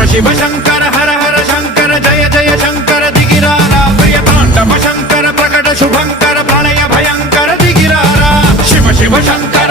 शिव शंकर हर हर शंकर जय जय शंकर दिगिरारा प्रिय तांडव शंकर प्रकट शुभंकर प्रलय भयंकर दिगिरारा शिव शिव शंकर